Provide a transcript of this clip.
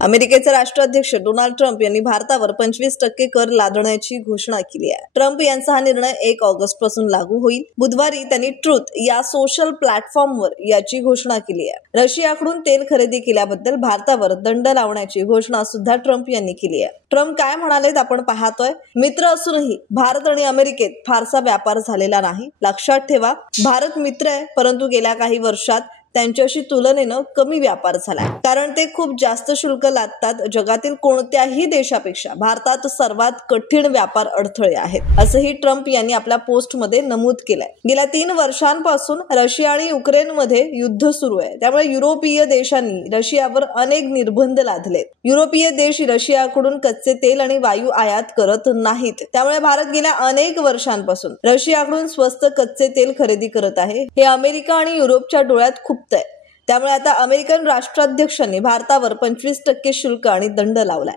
अमेरिकेचे राष्ट्राध्यक्ष Donald Trump यांनी भारतावर 25% कर लादण्याची घोषणा केली आहे। ट्रम्प यांचा हा निर्णय 1 ऑगस्ट पासून लागू होईल। बुधवारी त्यांनी ट्रुथ या सोशल प्लॅटफॉर्मवर याची घोषणा केली आहे। रशियाकडून तेल खरेदी केल्याबद्दल भारतावर दंड लावण्याची घोषणा सुद्धा ट्रम्प यांनी केली आहे। ट्रम्प काय म्हणालेत आपण पाहतोय। मित्र असूनही भारत आणि अमेरिकेत फारसा व्यापार झालेला नाही। लक्षात ठेवा, भारत मित्र आहे, परंतु गेल्या काही वर्षात त्यांच्याशी तुलनेनं कमी व्यापार झालाय, कारण ते खूप जास्त शुल्क लादतात। जगातील कोणत्याही देशापेक्षा भारतात सर्वात कठीण व्यापार अडथळे आहेत, असंही ट्रम्प यांनी आपल्या पोस्टमध्ये नमूद केलंय। गेल्या 3 वर्षांपासून रशिया आणि युक्रेनमध्ये युद्ध सुरू आहे, त्यामुळे युरोपीय देशांनी रशियावर अनेक निर्बंध लादलेत। युरोपीय देश रशियाकडून कच्चे तेल आणि वायू आयात करत नाहीत, त्यामुळे भारत गेल्या अनेक वर्षांपासून रशियाकडून स्वस्त कच्चे तेल खरेदी करत आहे। हे अमेरिका आणि युरोपच्या डोळ्यात खूप त्यामुळे आता अमेरिकन राष्ट्राध्यक्षांनी भारतावर 25% शुल्क आणि दंड लावलाय।